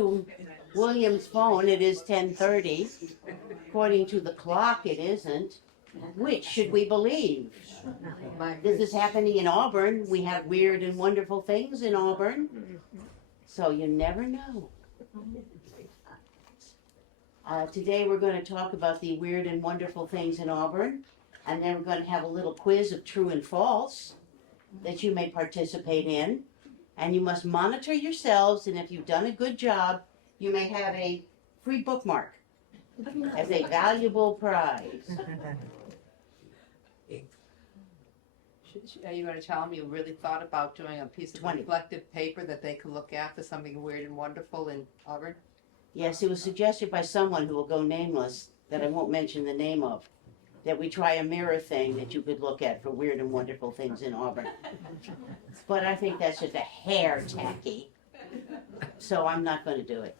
to William's phone, it is 10:30. According to the clock, it isn't. Which should we believe? This is happening in Auburn. We have weird and wonderful things in Auburn. So you never know. Today we're going to talk about the weird and wonderful things in Auburn. And then we're going to have a little quiz of true and false that you may participate in. And you must monitor yourselves, and if you've done a good job, you may have a free bookmark as a valuable prize. Are you going to tell them you really thought about doing a piece of 20. reflective paper that they could look at for something weird and wonderful in Auburn? Yes, it was suggested by someone who will go nameless, that I won't mention the name of, that we try a mirror thing that you could look at for weird and wonderful things in Auburn. But I think that's just a hair tacky, so I'm not going to do it,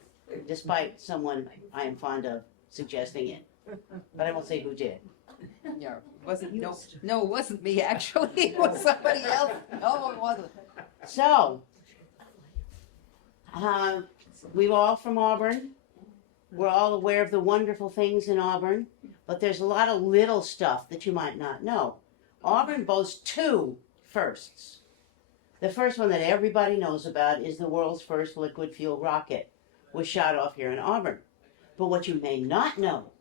despite someone I am fond of suggesting it. But I won't say who did. Yeah, no, it wasn't me actually. It was somebody else. No, it wasn't. So, we're all from Auburn. We're all aware of the wonderful things in Auburn, but there's a lot of little stuff that you might not know. Auburn boasts two firsts. The first one that everybody knows about is the world's first liquid fuel rocket was shot off here in Auburn. But what you may not know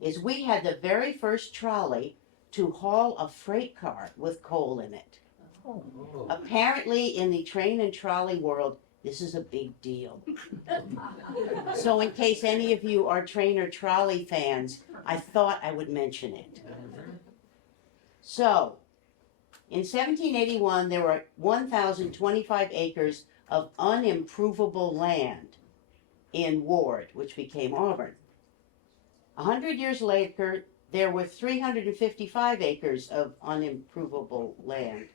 is we had the very first trolley to haul a freight car with coal in it. Apparently, in the train and trolley world, this is a big deal. So in case any of you are train or trolley fans, I thought I would mention it. So, in 1781, there were 1,025 acres of unimprovable land in Ward, which became Auburn. 100 years later, there were 355 acres of unimprovable land.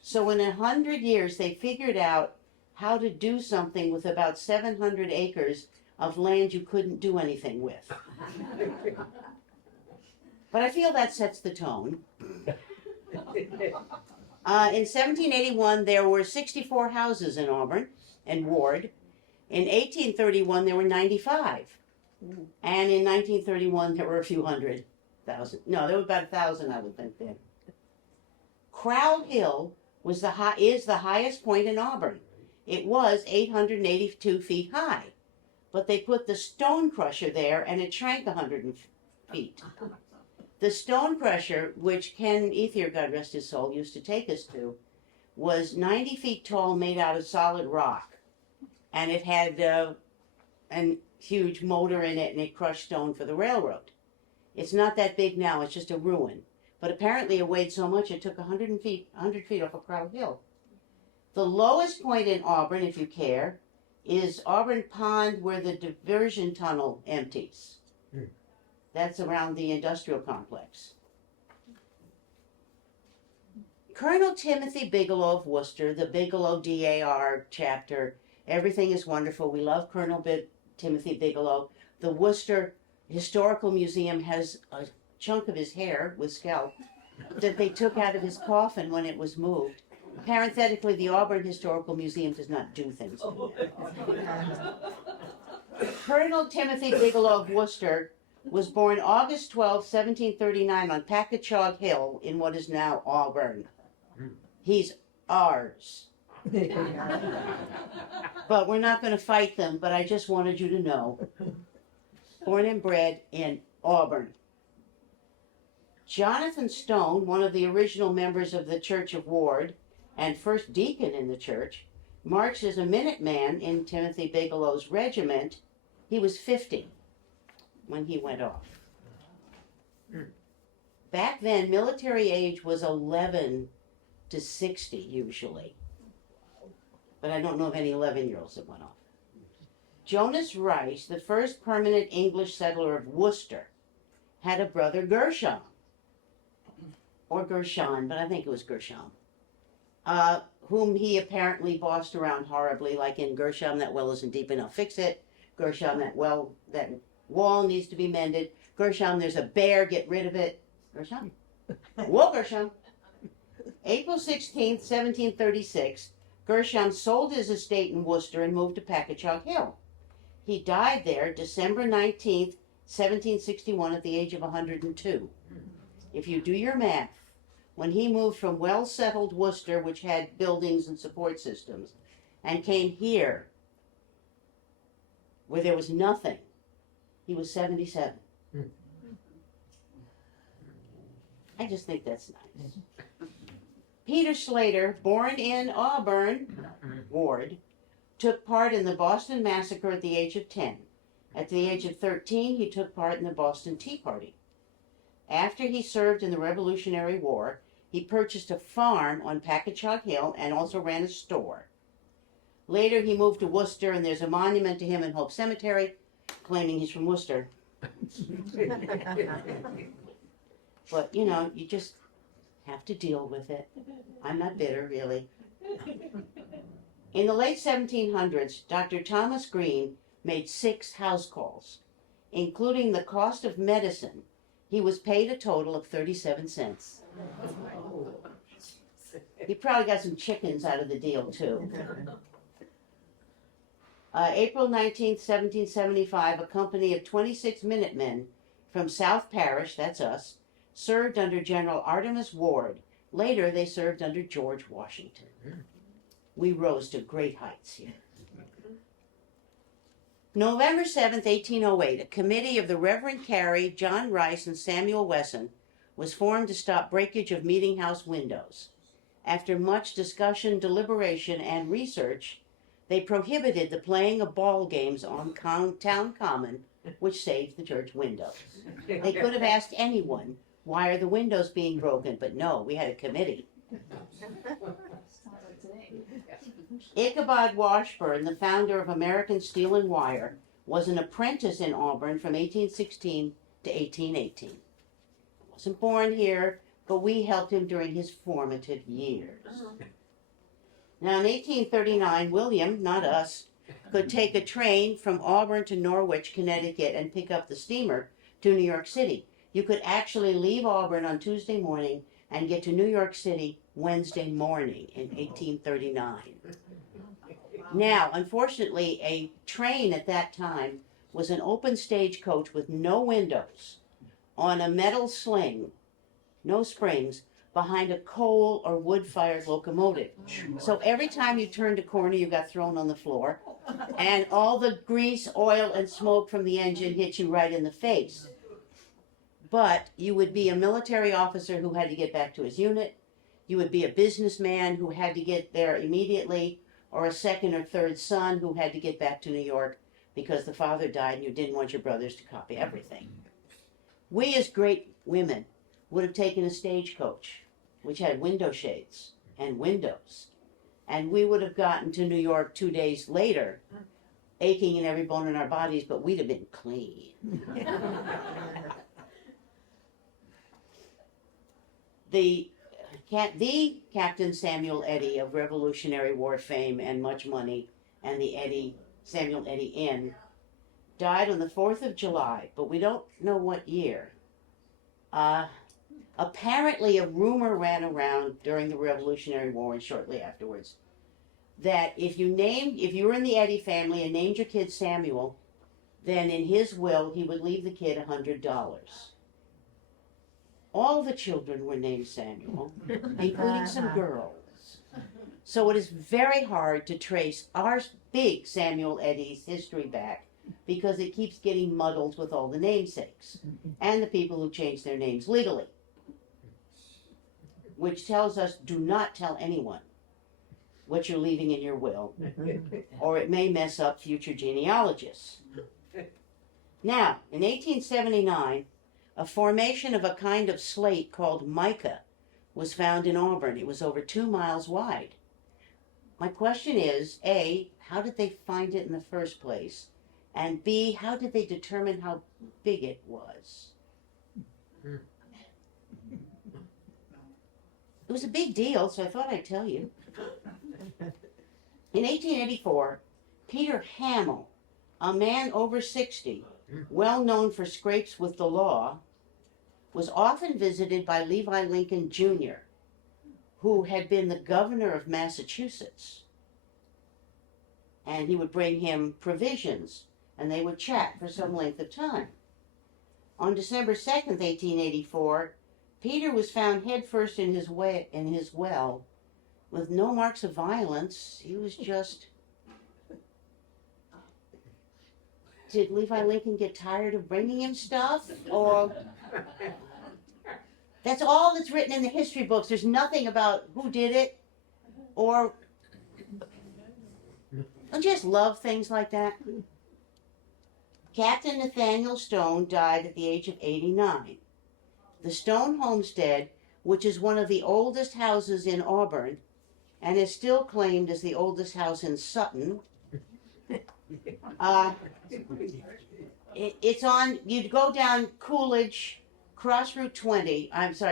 So in 100 years, they figured out how to do something with about 700 acres of land you couldn't do anything with. But I feel that sets the tone. In 1781, there were 64 houses in Auburn and Ward. In 1831, there were 95. And in 1931, there were a few hundred thousand. No, there were about 1,000, I would think, then. Crowd Hill is the highest point in Auburn. It was 882 feet high, but they put the stone crusher there, and it shrank 100 feet. The stone crusher, which Ken Ethier, God rest his soul, used to take us to, was 90 feet tall, made out of solid rock, and it had a huge motor in it, and it crushed stone for the railroad. It's not that big now, it's just a ruin. But apparently it weighed so much it took 100 feet off of Crowd Hill. The lowest point in Auburn, if you care, is Auburn Pond, where the diversion tunnel empties. That's around the industrial complex. Colonel Timothy Bigelow of Worcester, the Bigelow DAR chapter, everything is wonderful. We love Colonel Timothy Bigelow. The Worcester Historical Museum has a chunk of his hair with scalp that they took out of his coffin when it was moved. Parenthetically, the Auburn Historical Museum does not do things. Colonel Timothy Bigelow of Worcester was born August 12, 1739 on Packagug Hill in what is now Auburn. He's ours. But we're not going to fight them, but I just wanted you to know. Born and bred in Auburn. Jonathan Stone, one of the original members of the Church of Ward and first deacon in the church, marched as a Minuteman in Timothy Bigelow's regiment. He was 50 when he went off. Back then, military age was 11 to 60 usually. But I don't know of any 11-year-olds that went off. Jonas Rice, the first permanent English settler of Worcester, had a brother Gershom. Or Gershon, but I think it was Gershom. Whom he apparently bossed around horribly, like in Gershom, that well isn't deep enough, fix it. Gershom, that wall needs to be mended. Gershom, there's a bear, get rid of it. Gershom? Whoa, Gershom. April 16th, 1736, Gershom sold his estate in Worcester and moved to Packagug Hill. He died there December 19th, 1761, at the age of 102. If you do your math, when he moved from well-settled Worcester, which had buildings and support systems, and came here, where there was nothing, he was 77. I just think that's nice. Peter Slater, born in Auburn, Ward, took part in the Boston Massacre at the age of 10. At the age of 13, he took part in the Boston Tea Party. After he served in the Revolutionary War, he purchased a farm on Packagug Hill and also ran a store. Later, he moved to Worcester, and there's a monument to him in Hope Cemetery, claiming he's from Worcester. But, you know, you just have to deal with it. I'm not bitter, really. In the late 1700s, Dr. Thomas Green made 6 house calls. Including the cost of medicine, he was paid a total of 37 cents. He probably got some chickens out of the deal, too. April 19th, 1775, a company of 26 Minutemen from South Parish, that's us, served under General Artemus Ward. Later, they served under George Washington. We rose to great heights here. November 7th, 1808, a committee of the Reverend Carey, John Rice, and Samuel Wesson was formed to stop breakage of meeting house windows. After much discussion, deliberation, and research, they prohibited the playing of ball games on town common, which saved the church windows. They could have asked anyone, why are the windows being broken? But no, we had a committee. Ichabod Washburn, the founder of American Steel and Wire, was an apprentice in Auburn from 1816 to 1818. He wasn't born here, but we helped him during his formative years. Now in 1839, William, not us, could take a train from Auburn to Norwich, Connecticut, and pick up the steamer to New York City. You could actually leave Auburn on Tuesday morning and get to New York City Wednesday morning in 1839. Now, unfortunately, a train at that time was an open stagecoach with no windows on a metal sling, no springs, behind a coal or wood-fired locomotive. So every time you turned a corner, you got thrown on the floor, and all the grease, oil, and smoke from the engine hit you right in the face. But you would be a military officer who had to get back to his unit. You would be a businessman who had to get there immediately, or a second or third son who had to get back to New York because the father died and you didn't want your brothers to copy everything. We as great women would have taken a stagecoach, which had window shades and windows, and we would have gotten to New York 2 days later, aching in every bone in our bodies, but we'd have been clean. The Captain Samuel Eddy of Revolutionary War fame and much money, and the Samuel Eddy Inn, died on the 4th of July, but we don't know what year. Apparently a rumor ran around during the Revolutionary War and shortly afterwards that if you were in the Eddy family and named your kid Samuel, then in his will he would leave the kid $100. All the children were named Samuel, including some girls. So it is very hard to trace our big Samuel Eddy's history back because it keeps getting muddled with all the namesakes and the people who changed their names legally. Which tells us, do not tell anyone what you're leaving in your will, or it may mess up future genealogists. Now, in 1879, a formation of a kind of slate called mica was found in Auburn. It was over 2 miles wide. My question is, A, how did they find it in the first place? And B, how did they determine how big it was? It was a big deal, so I thought I'd tell you. In 1884, Peter Hamill, a man over 60, well known for scrapes with the law, was often visited by Levi Lincoln Jr., who had been the governor of Massachusetts. And he would bring him provisions and they would chat for some length of time. On December 2nd, 1884, Peter was found headfirst in his well with no marks of violence. He was just... Did Levi Lincoln get tired of bringing him stuff? Or... That's all that's written in the history books. There's nothing about who did it, or... Don't you just love things like that? Captain Nathaniel Stone died at the age of 89. The Stone homestead, which is one of the oldest houses in Auburn, and is still claimed as the oldest house in Sutton, it's on, you'd go down Coolidge, cross Route 20,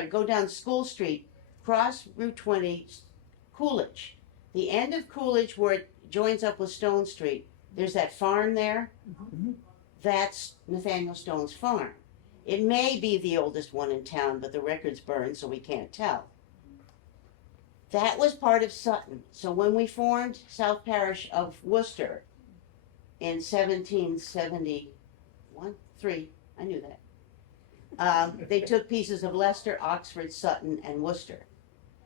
go down School Street, cross Route 20, Coolidge. The end of Coolidge where it joins up with Stone Street, there's that farm there. That's Nathaniel Stone's farm. It may be the oldest one in town, but the record's burned, so we can't tell. That was part of Sutton. So when we formed South Parish of Worcester in 1771, 3, I knew that. They took pieces of Leicester, Oxford, Sutton, and Worcester.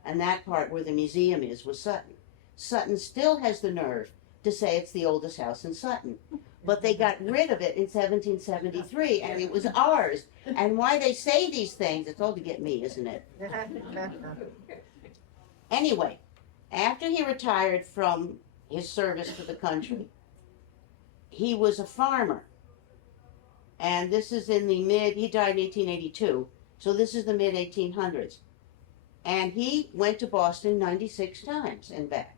And that part where the museum is was Sutton. Sutton still has the nerve to say it's the oldest house in Sutton. But they got rid of it in 1773, and it was ours. And why they say these things, it's all to get me, isn't it? Anyway, after he retired from his service to the country, he was a farmer. And this is in the he died in 1882, so this is the mid-1800s. And he went to Boston 96 times and back.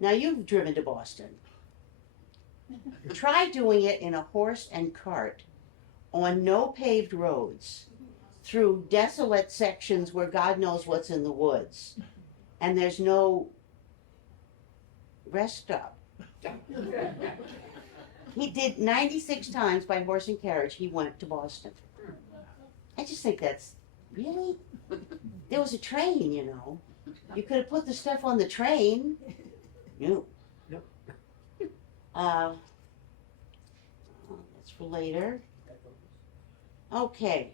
Now, you've driven to Boston. Try doing it in a horse and cart on no paved roads through desolate sections where God knows what's in the woods and there's no rest stop. He did 96 times by horse and carriage he went to Boston. I just think that's, really? There was a train, you know. You could have put the stuff on the train. No. That's for later. Okay.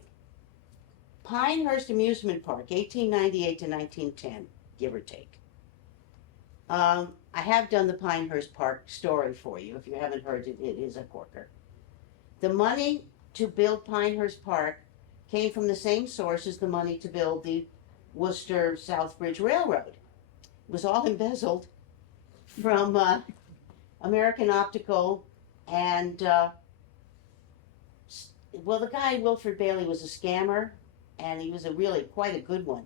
Pinehurst Amusement Park, 1898 to 1910, give or take. I have done the Pinehurst Park story for you. If you haven't heard it, it is a corker. The money to build Pinehurst Park came from the same source as the money to build the Worcester Southbridge Railroad. It was all embezzled from American Optical, and the guy Wilfred Bailey was a scammer, and he was really quite a good one.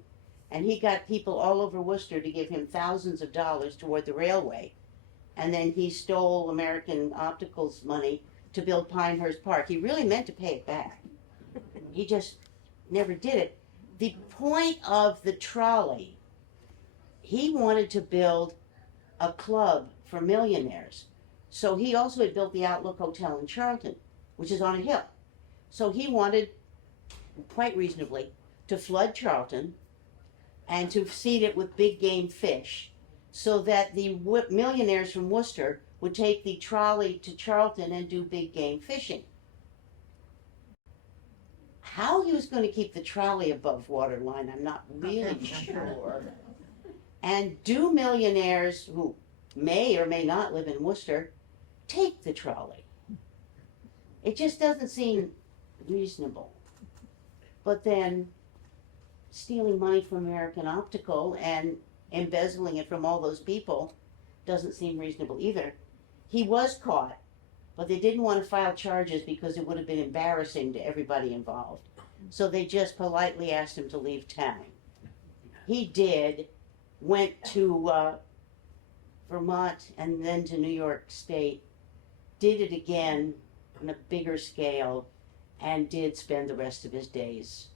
And he got people all over Worcester to give him thousands of dollars toward the railway, and then he stole American Optical's money to build Pinehurst Park. He really meant to pay it back. He just never did it. The point of the trolley, he wanted to build a club for millionaires. So he also had built the Outlook Hotel in Charlton, which is on a hill. So he wanted, quite reasonably, to flood Charlton and to feed it with big game fish so that the millionaires from Worcester would take the trolley to Charlton and do big game fishing. How he was going to keep the trolley above waterline, I'm not really sure. And do millionaires who may or may not live in Worcester take the trolley? It just doesn't seem reasonable. But then stealing money from American Optical and embezzling it from all those people doesn't seem reasonable either. He was caught, but they didn't want to file charges because it would have been embarrassing to everybody involved. So they just politely asked him to leave town. He did, went to Vermont and then to New York State, did it again on a bigger scale, and did spend the rest of his days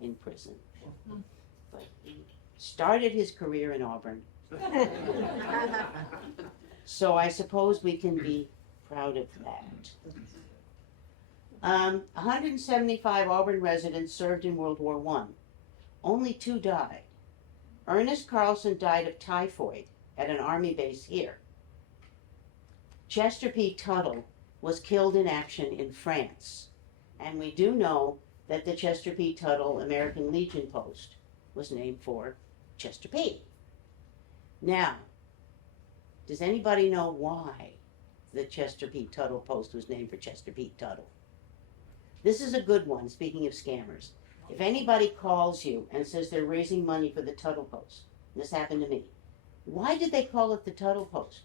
in prison. But he started his career in Auburn. So I suppose we can be proud of that. 175 Auburn residents served in World War I. Only 2 died. Ernest Carlson died of typhoid at an army base here. Chester P. Tuttle was killed in action in France. And we do know that the Chester P. Tuttle American Legion Post was named for Chester P. Now, does anybody know why the Chester P. Tuttle Post was named for Chester P. Tuttle? This is a good one, speaking of scammers. If anybody calls you and says they're raising money for the Tuttle Post, this happened to me, why did they call it the Tuttle Post?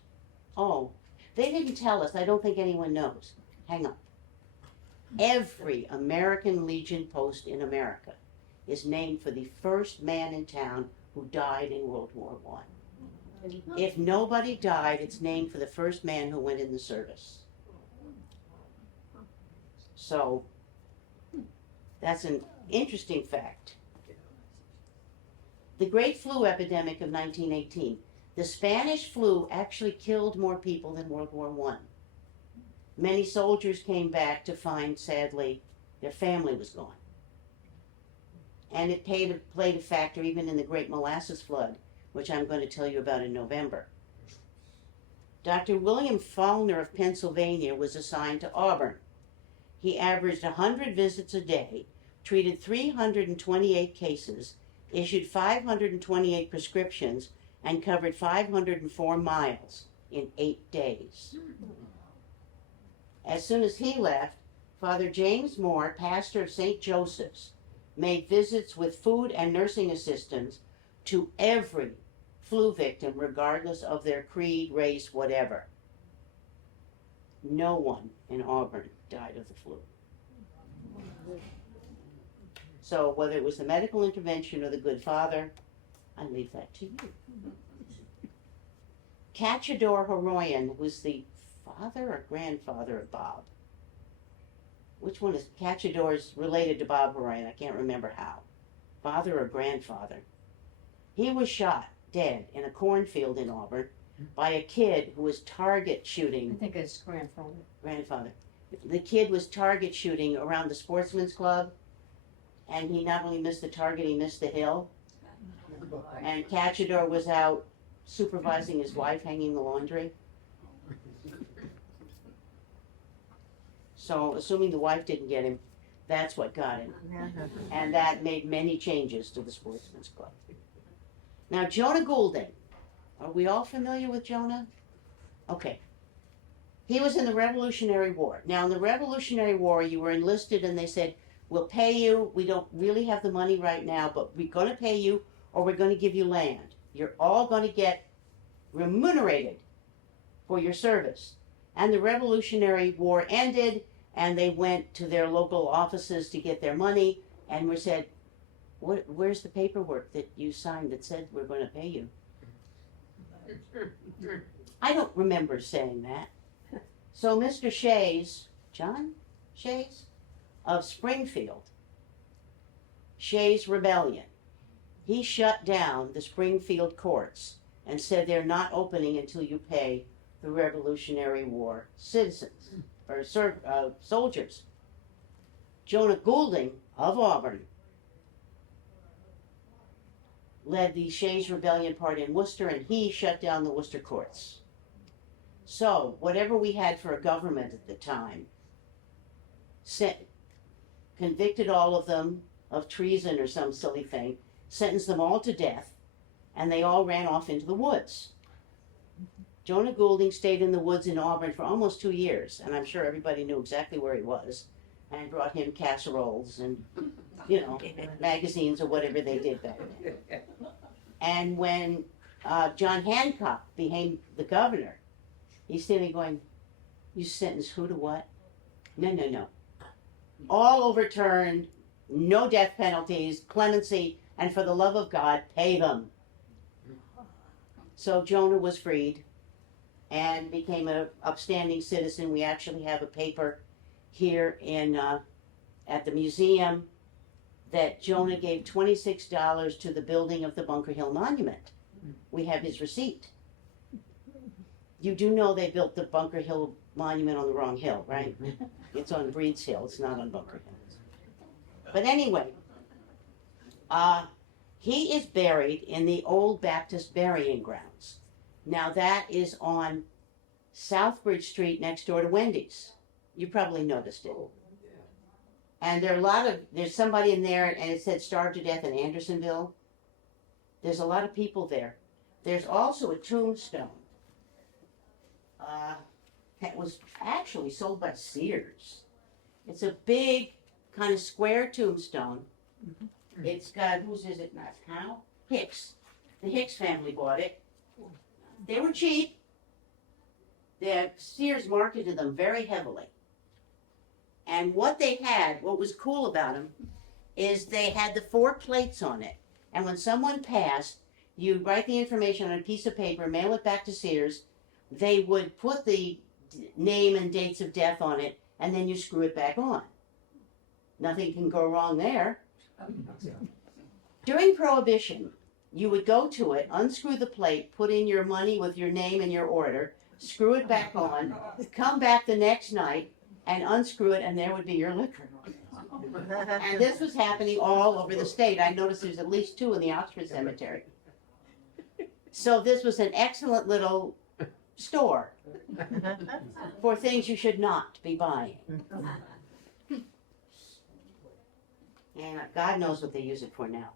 Oh, they didn't tell us. I don't think anyone knows. Hang up. Every American Legion post in America is named for the first man in town who died in World War I. If nobody died, it's named for the first man who went in the service. So, that's an interesting fact. The Great Flu Epidemic of 1918. The Spanish flu actually killed more people than World War I. Many soldiers came back to find, sadly, their family was gone. And it played a factor even in the Great Molasses Flood, which I'm going to tell you about in November. Dr. William Faulkner of Pennsylvania was assigned to Auburn. He averaged 100 visits a day, treated 328 cases, issued 528 prescriptions, and covered 504 miles in 8 days. As soon as he left, Father James Moore, pastor of St. Joseph's, made visits with food and nursing assistants to every flu victim, regardless of their creed, race, whatever. No one in Auburn died of the flu. So whether it was the medical intervention or the Good Father, I leave that to you. Cachador Horoyan was the father or grandfather of Bob. Which one is Cachador's related to Bob Horoyan? I can't remember how. Father or grandfather. He was shot dead in a cornfield in Auburn by a kid who was target shooting. I think it's grandfather. Grandfather. The kid was target shooting around the Sportsman's Club, and he not only missed the target, he missed the hill. And Cachador was out supervising his wife hanging the laundry. So, assuming the wife didn't get him, that's what got him. And that made many changes to the Sportsman's Club. Now, Jonah Goulding. Are we all familiar with Jonah? Okay. He was in the Revolutionary War. Now, in the Revolutionary War, you were enlisted and they said, we'll pay you. We don't really have the money right now, but we're going to pay you or we're going to give you land. You're all going to get remunerated for your service. And the Revolutionary War ended, and they went to their local offices to get their money, and were said, where's the paperwork that you signed that said we're going to pay you? I don't remember saying that. So Mr. Shays, John Shays, of Springfield, Shays Rebellion, he shut down the Springfield courts and said they're not opening until you pay the Revolutionary War citizens, or soldiers. Jonah Goulding of Auburn led the Shays Rebellion part in Worcester, and he shut down the Worcester courts. So, whatever we had for a government at the time, convicted all of them of treason or some silly thing, sentenced them all to death, and they all ran off into the woods. Jonah Goulding stayed in the woods in Auburn for almost 2 years, and I'm sure everybody knew exactly where he was, and brought him casseroles and, magazines or whatever they did back then. And when John Hancock became the governor, he's standing going, you sentenced who to what? No. All overturned, no death penalties, clemency, and for the love of God, pay them. So Jonah was freed and became an upstanding citizen. We actually have a paper here at the museum that Jonah gave $26 to the building of the Bunker Hill Monument. We have his receipt. You do know they built the Bunker Hill Monument on the wrong hill, right? It's on Breed's Hill, it's not on Bunker Hill. But anyway, he is buried in the old Baptist burying grounds. Now that is on Southbridge Street next door to Wendy's. You probably noticed it. And there's somebody in there, and it said starved to death in Andersonville. There's a lot of people there. There's also a tombstone. That was actually sold by Sears. It's a big, kind of square tombstone. It's got, whose is it now? Hicks. The Hicks family bought it. They were cheap. Sears marketed them very heavily. And what was cool about them, is they had the 4 plates on it. And when someone passed, you write the information on a piece of paper, mail it back to Sears. They would put the name and dates of death on it, and then you screw it back on. Nothing can go wrong there. During Prohibition, you would go to it, unscrew the plate, put in your money with your name and your order, screw it back on, come back the next night, and unscrew it, and there would be your liquor. And this was happening all over the state. I noticed there's at least 2 in the Oxford Cemetery. So this was an excellent little store for things you should not be buying. And God knows what they use it for now.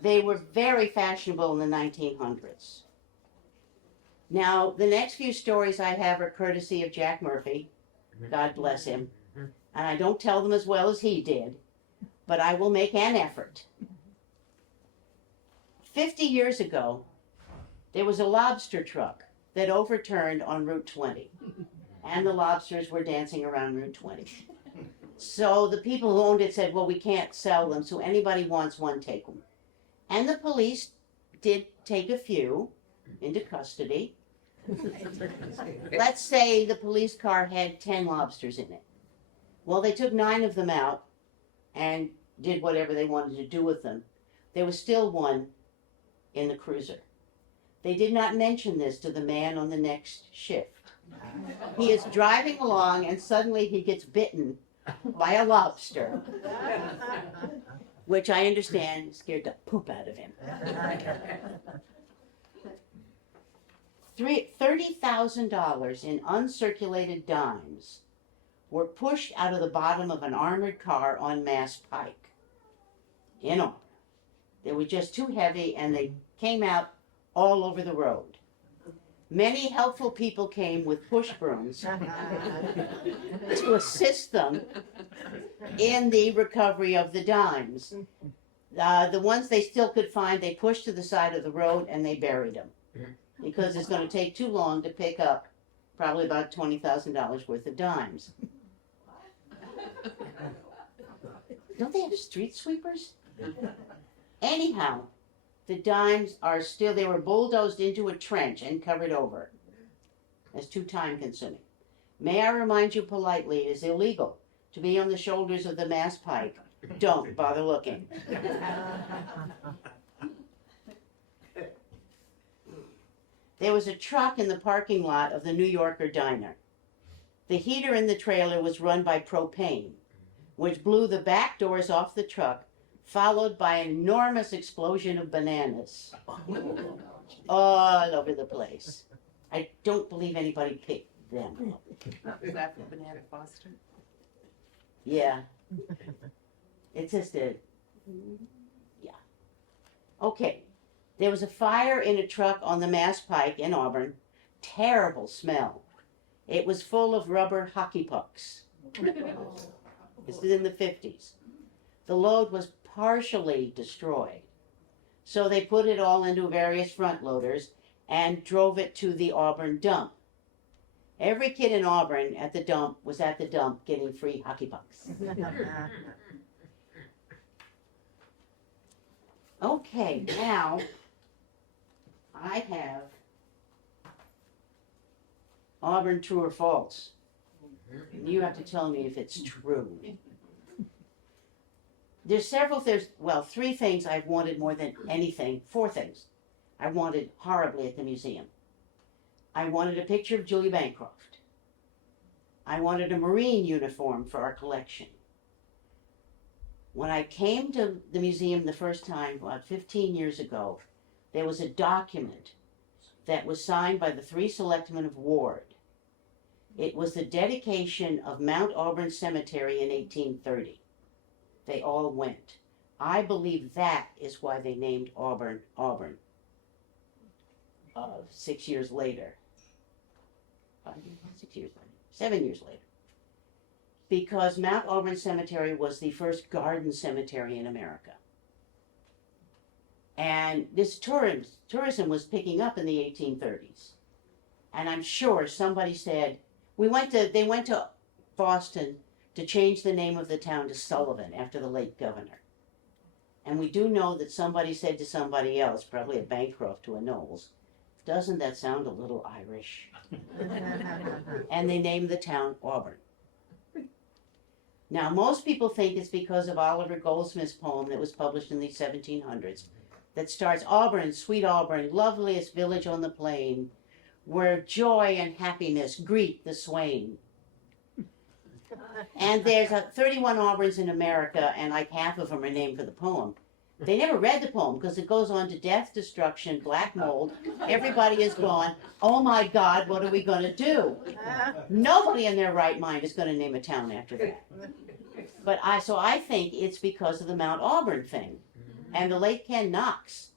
They were very fashionable in the 1900s. Now, the next few stories I have are courtesy of Jack Murphy. God bless him. And I don't tell them as well as he did, but I will make an effort. 50 years ago, there was a lobster truck that overturned on Route 20. And the lobsters were dancing around Route 20. So the people who owned it said, well, we can't sell them, so anybody wants one, take them. And the police did take a few into custody. Let's say the police car had 10 lobsters in it. Well, they took 9 of them out and did whatever they wanted to do with them. There was still one in the cruiser. They did not mention this to the man on the next shift. He is driving along and suddenly he gets bitten by a lobster, which I understand scared the poop out of him. $30,000 in uncirculated dimes were pushed out of the bottom of an armored car on Mass Pike in Auburn. They were just too heavy and they came out all over the road. Many helpful people came with push brooms to assist them in the recovery of the dimes. The ones they still could find, they pushed to the side of the road and they buried them. Because it's going to take too long to pick up probably about $20,000 worth of dimes. Don't they have street sweepers? Anyhow, the dimes are still, they were bulldozed into a trench and covered over. That's too time consuming. May I remind you politely, it is illegal to be on the shoulders of the Mass Pike. Don't bother looking. There was a truck in the parking lot of the New Yorker diner. The heater in the trailer was run by propane, which blew the back doors off the truck, followed by an enormous explosion of bananas all over the place. I don't believe anybody picked them. Is that from Banana Foster? Yeah. It's just yeah. Okay. There was a fire in a truck on the Mass Pike in Auburn. Terrible smell. It was full of rubber hockey pucks. This is in the 50s. The load was partially destroyed. So they put it all into various front loaders and drove it to the Auburn dump. Every kid in Auburn was at the dump getting free hockey pucks. Okay, now I have Auburn true or false. And you have to tell me if it's true. There's 3 things I've wanted more than anything, 4 things I wanted horribly at the museum. I wanted a picture of Julie Bancroft. I wanted a Marine uniform for our collection. When I came to the museum the first time, about 15 years ago, there was a document that was signed by the 3 selectmen of Ward. It was the dedication of Mount Auburn Cemetery in 1830. They all went. I believe that is why they named Auburn Auburn. 6 years later. 6 years later. 7 years later. Because Mount Auburn Cemetery was the first garden cemetery in America. And this tourism was picking up in the 1830s. And I'm sure somebody said, they went to Boston to change the name of the town to Sullivan after the late governor. And we do know that somebody said to somebody else, probably a Bancroft to a Knowles, doesn't that sound a little Irish? And they named the town Auburn. Now, most people think it's because of Oliver Goldsmith's poem that was published in the 1700s that starts, Auburn, sweet Auburn, loveliest village on the plain, where joy and happiness greet the swain. And there's 31 Auburns in America, and like half of them are named for the poem. They never read the poem because it goes on to death, destruction, black mold. Everybody is gone. Oh my God, what are we going to do? Nobody in their right mind is going to name a town after that. But I think it's because of the Mount Auburn thing. And the late Ken Knox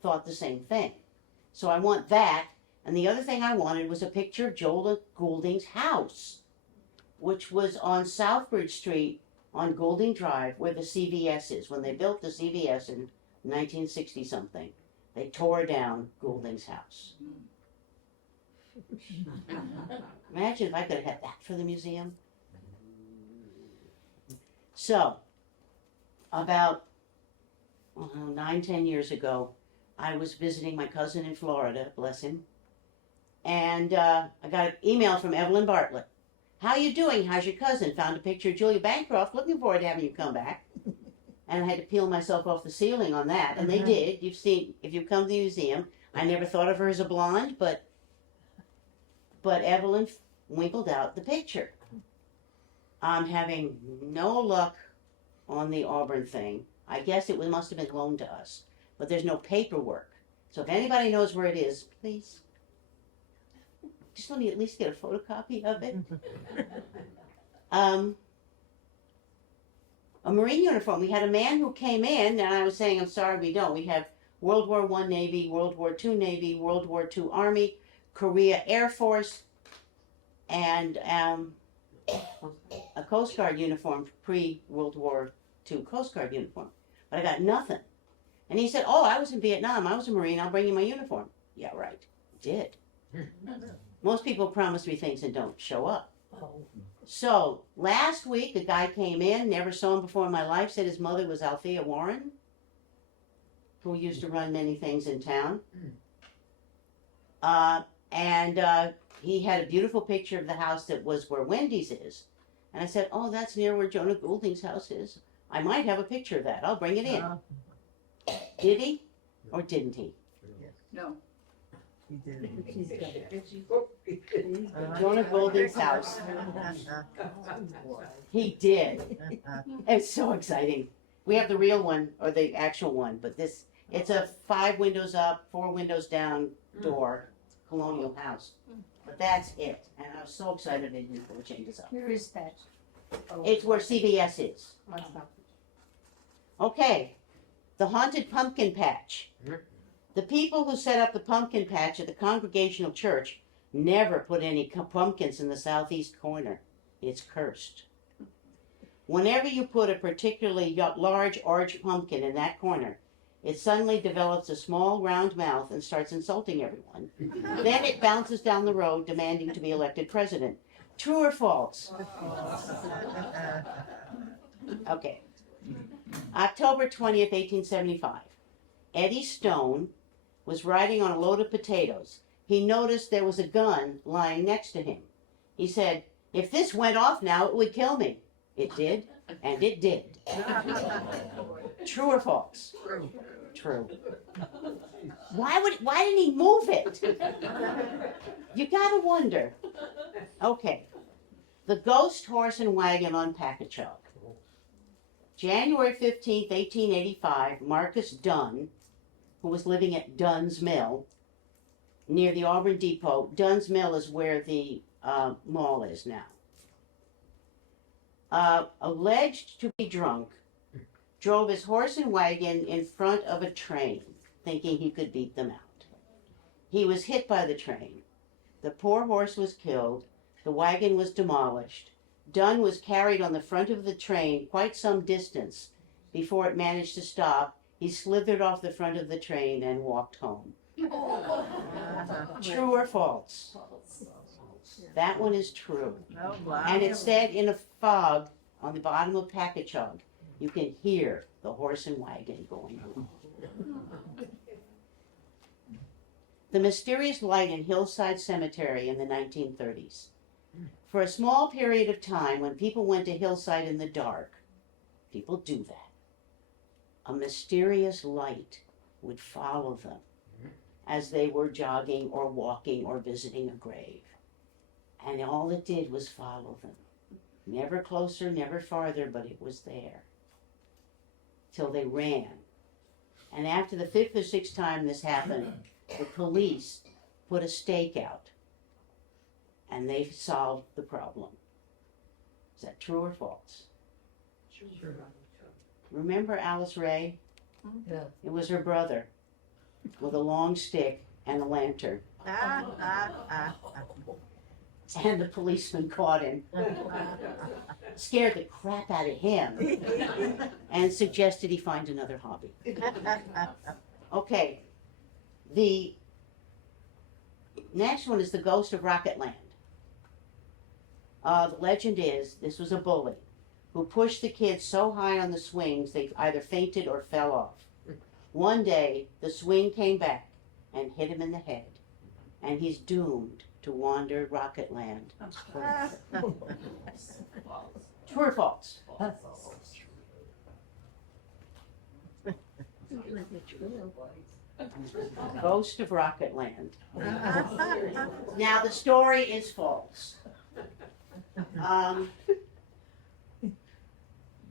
thought the same thing. So I want that. And the other thing I wanted was a picture of Joel Goulding's house, which was on Southbridge Street on Goulding Drive, where the CVS is. When they built the CVS in 1960 something, they tore down Goulding's house. Imagine if I could have had that for the museum. So, about 9-10 years ago, I was visiting my cousin in Florida, bless him, and I got an email from Evelyn Bartlett. How you doing? How's your cousin? Found a picture of Julia Bancroft. Looking forward to having you come back. And I had to peel myself off the ceiling on that. And they did. You've seen, if you come to the museum, I never thought of her as a blonde, but Evelyn winkled out the picture. I'm having no luck on the Auburn thing. I guess it must have been loaned to us. But there's no paperwork. So if anybody knows where it is, please. Just let me at least get a photocopy of it. A Marine uniform. We had a man who came in, and I was saying, I'm sorry, we don't. We have World War I Navy, World War II Navy, World War II Army, Korea Air Force, and a Coast Guard uniform, pre-World War II Coast Guard uniform. But I got nothing. And he said, oh, I was in Vietnam. I was a Marine. I'll bring you my uniform. Yeah, right. Did. Most people promise me things and don't show up. So, last week, a guy came in, never saw him before in my life, said his mother was Althea Warren, who used to run many things in town. And he had a beautiful picture of the house that was where Wendy's is. And I said, oh, that's near where Jonah Goulding's house is. I might have a picture of that. I'll bring it in. Did he? Or didn't he? No. He did. Jonah Goulding's house. He did. It's so exciting. We have the real one, or the actual one, but this, it's a 5 windows up, 4 windows down door, colonial house. But that's it. And I was so excited they didn't pull changes up. Where is that? It's where CVS is. What's that? Okay. The haunted pumpkin patch. The people who set up the pumpkin patch at the Congregational Church never put any pumpkins in the southeast corner. It's cursed. Whenever you put a particularly large orange pumpkin in that corner, it suddenly develops a small round mouth and starts insulting everyone. Then it bounces down the road demanding to be elected president. True or false? Okay. October 20th, 1875. Eddie Stone was riding on a load of potatoes. He noticed there was a gun lying next to him. He said, if this went off now, it would kill me. It did, and it did. True or false? True. Why didn't he move it? You gotta wonder. Okay. The ghost horse and wagon on Packagug. January 15th, 1885, Marcus Dunn, who was living at Dunn's Mill, near the Auburn Depot. Dunn's Mill is where the mall is now. Alleged to be drunk, drove his horse and wagon in front of a train, thinking he could beat them out. He was hit by the train. The poor horse was killed. The wagon was demolished. Dunn was carried on the front of the train quite some distance. Before it managed to stop, he slithered off the front of the train and walked home. True or false? That one is true. Oh, wow. And it said in a fog on the bottom of Packagug, you can hear the horse and wagon going on. The mysterious light in Hillside Cemetery in the 1930s. For a small period of time, when people went to Hillside in the dark, people do that. A mysterious light would follow them as they were jogging or walking or visiting a grave. And all it did was follow them. Never closer, never farther, but it was there. Till they ran. And after the 5th or 6th time this happened, the police put a stake out. And they solved the problem. Is that true or false? Sure. Remember Alice Ray? Yeah. It was her brother with a long stick and a lantern. And the policeman caught him, scared the crap out of him, and suggested he find another hobby. Okay, the next one is the ghost of Rocketland. The legend is this was a bully who pushed the kids so high on the swings they either fainted or fell off. One day, the swing came back and hit him in the head, and he's doomed to wander Rocketland. True or false? Ghost of Rocketland. Now the story is false.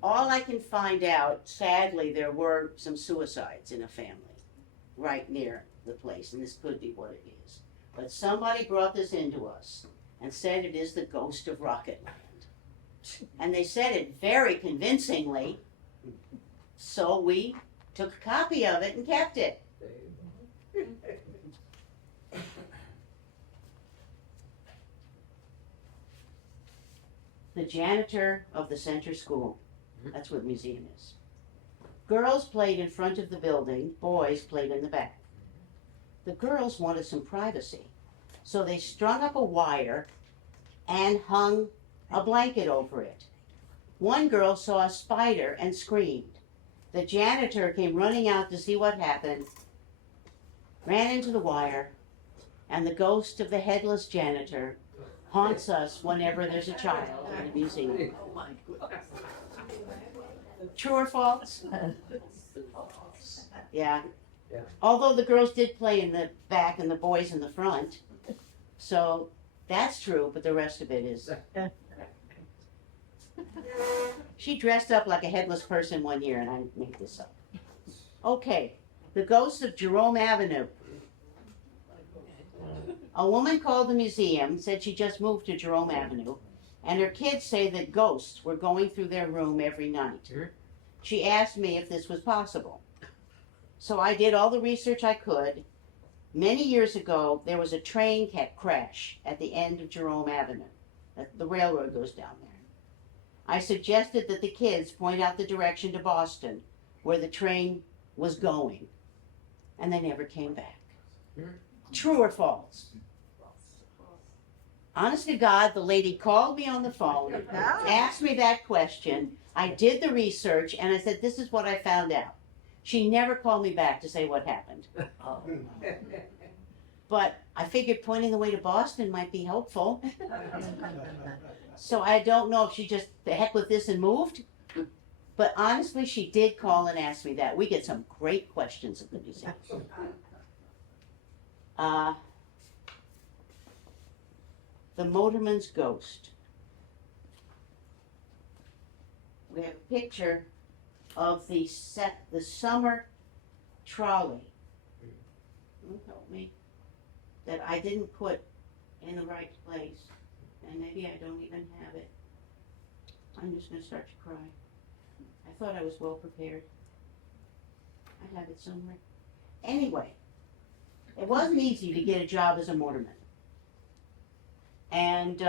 All I can find out, sadly, there were some suicides in a family right near the place, and this could be what it is. But somebody brought this into us and said it is the ghost of Rocketland. And they said it very convincingly, so we took a copy of it and kept it. The janitor of the center school. That's what the museum is. Girls played in front of the building, boys played in the back. The girls wanted some privacy, so they strung up a wire and hung a blanket over it. One girl saw a spider and screamed. The janitor came running out to see what happened, ran into the wire, and the ghost of the headless janitor haunts us whenever there's a child in a museum. True or false? Yeah. Although the girls did play in the back and the boys in the front. So that's true, but the rest of it is. She dressed up like a headless person one year, and I made this up. Okay, the ghost of Jerome Avenue. A woman called the museum, said she just moved to Jerome Avenue, and her kids say that ghosts were going through their room every night. She asked me if this was possible. So I did all the research I could. Many years ago, there was a train crash at the end of Jerome Avenue. The railroad goes down there. I suggested that the kids point out the direction to Boston, where the train was going, and they never came back. True or false? Honest to God, the lady called me on the phone, asked me that question. I did the research, and I said, this is what I found out. She never called me back to say what happened. But I figured pointing the way to Boston might be helpful. So I don't know if she just, the heck with this and moved. But honestly, she did call and ask me that. We get some great questions at the museum. The motorman's ghost. We have a picture of the summer trolley. Help me. That I didn't put in the right place. And maybe I don't even have it. I'm just gonna start to cry. I thought I was well prepared. I have it somewhere. Anyway, it wasn't easy to get a job as a mortarman. And,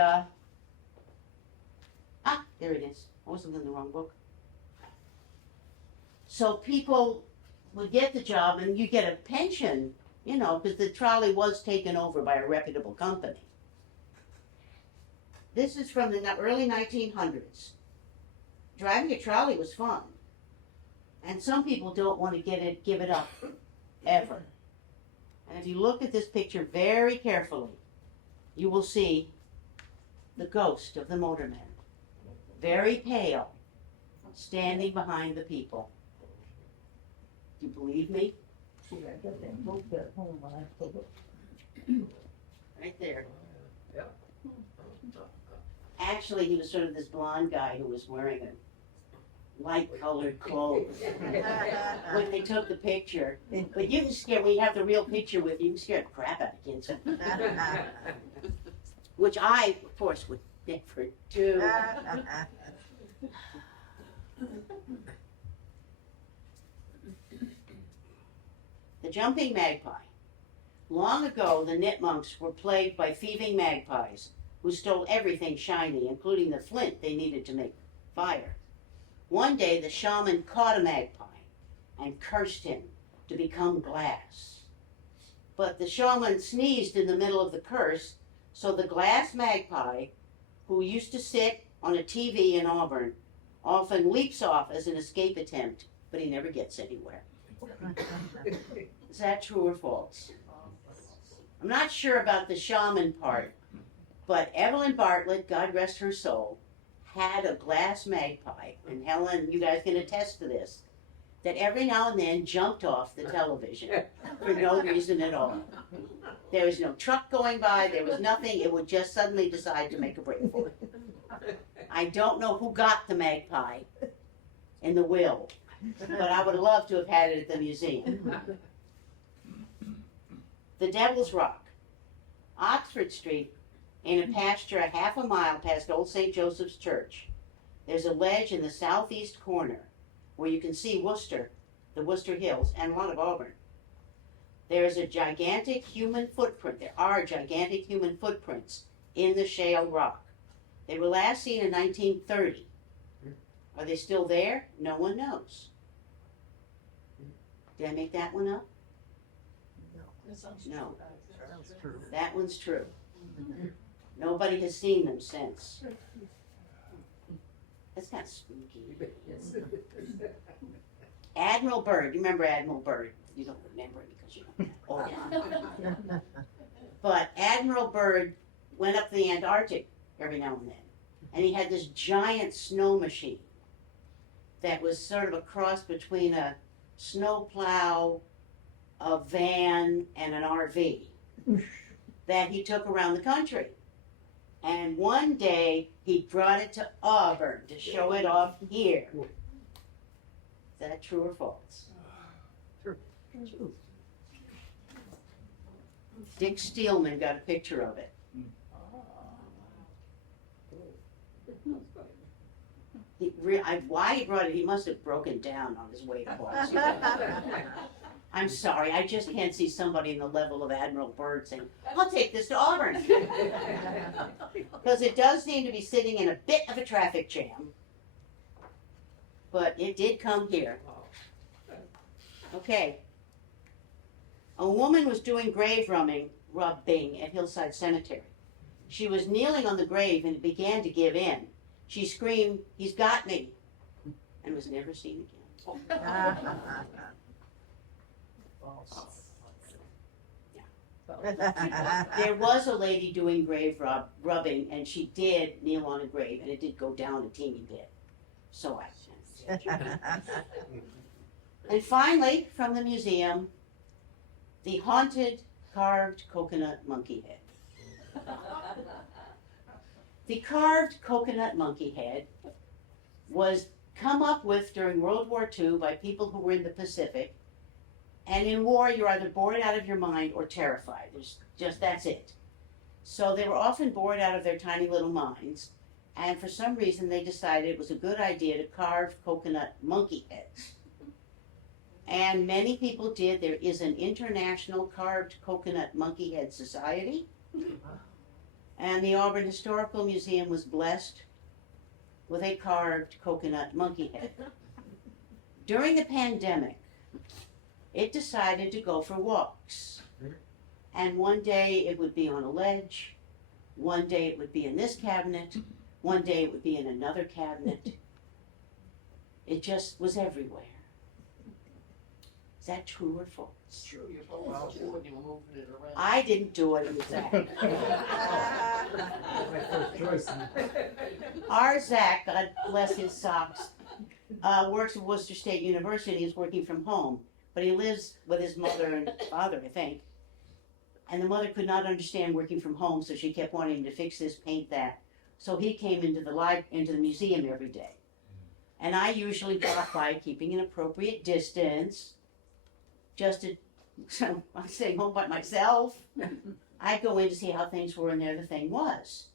there it is. I wasn't in the wrong book. So people would get the job and you get a pension, you know, because the trolley was taken over by a reputable company. This is from the early 1900s. Driving a trolley was fun. And some people don't want to give it up, ever. And if you look at this picture very carefully, you will see the ghost of the motorman, very pale, standing behind the people. Do you believe me? See, I got that book at home, I have to look. Right there. Yeah. Actually, he was sort of this blonde guy who was wearing a light-colored clothes when they took the picture. But you can scare, when you have the real picture with you, can scare the crap out of kids. Which I, of course, would never do. The jumping magpie. Long ago, the nipmunks were plagued by thieving magpies who stole everything shiny, including the flint they needed to make fire. One day, the shaman caught a magpie and cursed him to become glass. But the shaman sneezed in the middle of the curse, so the glass magpie, who used to sit on a TV in Auburn, often leaps off as an escape attempt, but he never gets anywhere. Is that true or false? I'm not sure about the shaman part, but Evelyn Bartlett, God rest her soul, had a glass magpie, and Helen, you guys can attest to this, that every now and then jumped off the television for no reason at all. There was no truck going by, there was nothing, it would just suddenly decide to make a break for it. I don't know who got the magpie in the will, but I would have loved to have had it at the museum. The Devil's Rock, Oxford Street, in a pasture a half a mile past Old St. Joseph's Church. There's a ledge in the southeast corner where you can see Worcester, the Worcester Hills, and a lot of Auburn. There is a gigantic human footprint. There are gigantic human footprints in the shale rock. They were last seen in 1930. Are they still there? No one knows. Did I make that one up? No. Sounds true. That one's true. Nobody has seen them since. That's kind of spooky. Admiral Byrd, you remember Admiral Byrd? You don't remember it because you're old. But Admiral Byrd went up to the Antarctic every now and then, and he had this giant snow machine that was sort of a cross between a snowplow, a van, and an RV that he took around the country. And one day he brought it to Auburn to show it off here. Is that true or false? True. Dick Steelman got a picture of it. Why he brought it, he must have broken down on his way to Boston. I'm sorry, I just can't see somebody in the level of Admiral Byrd saying, I'll take this to Auburn. Because it does seem to be sitting in a bit of a traffic jam. But it did come here. Okay. A woman was doing grave rubbing at Hillside Cemetery. She was kneeling on the grave and began to give in. She screamed, "He's got me," and was never seen again. There was a lady doing grave rubbing, and she did kneel on a grave, and it did go down a teeny bit. So I. And finally, from the museum, the haunted carved coconut monkey head. The carved coconut monkey head was come up with during World War II by people who were in the Pacific. And in war, you're either bored out of your mind or terrified. There's just, that's it. So they were often bored out of their tiny little minds, and for some reason they decided it was a good idea to carve coconut monkey heads. And many people did. There is an International Carved Coconut Monkey Head Society, and the Auburn Historical Museum was blessed with a carved coconut monkey head. During the pandemic, it decided to go for walks. And one day it would be on a ledge, one day it would be in this cabinet, one day it would be in another cabinet. It just was everywhere. Is that true or false? It's true, you're supposed to when you're moving it around. I didn't do it with Zach. My first choice. Our Zach, God bless his socks, works at Worcester State University and he's working from home. But he lives with his mother and father, I think. And the mother could not understand working from home, so she kept wanting him to fix this, paint that. So he came into the museum every day. And I usually walk by keeping an appropriate distance, just to, so I'm staying home by myself. I'd go in to see how things were, and there the thing was.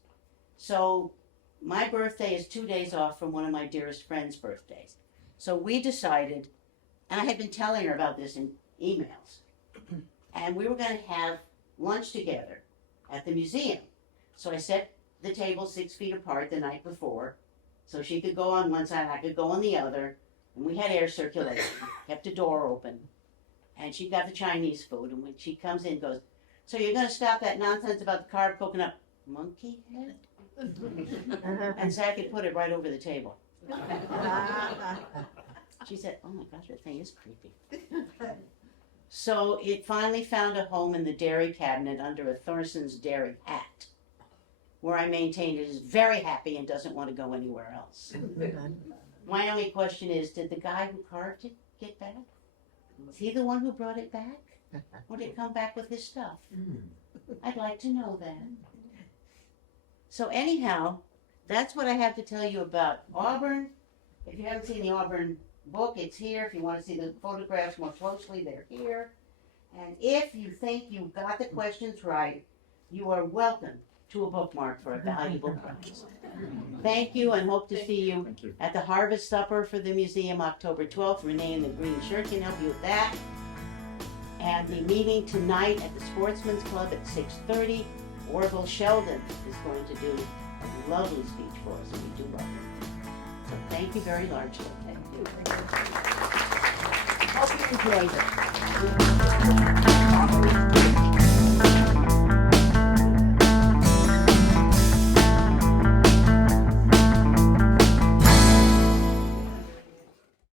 So my birthday is 2 days off from one of my dearest friends' birthdays. So we decided, and I had been telling her about this in emails, and we were going to have lunch together at the museum. So I set the table 6 feet apart the night before, so she could go on one side, I could go on the other, and we had air circulation, kept the door open, and she got the Chinese food, and when she comes in, goes, "So you're going to stop that nonsense about the carved coconut monkey head?" And Zach had put it right over the table. She said, "Oh my gosh, that thing is creepy." So it finally found a home in the dairy cabinet under a Thorson's dairy hat, where I maintain it is very happy and doesn't want to go anywhere else. My only question is, did the guy who carved it get back? Is he the one who brought it back? Or did it come back with his stuff? I'd like to know that. So anyhow, that's what I have to tell you about Auburn. If you haven't seen the Auburn book, it's here. If you want to see the photographs more closely, they're here. And if you think you got the questions right, you are welcome to a bookmark for a valuable prize. Thank you, and hope to see you at the Harvest Supper for the museum October 12th. Renee in the green shirt can help you with that. And the meeting tonight at the Sportsman's Club at 6:30. Orville Sheldon is going to do a lovely speech for us, and we do love it. So thank you very largely. Thank you. Hope you enjoyed it.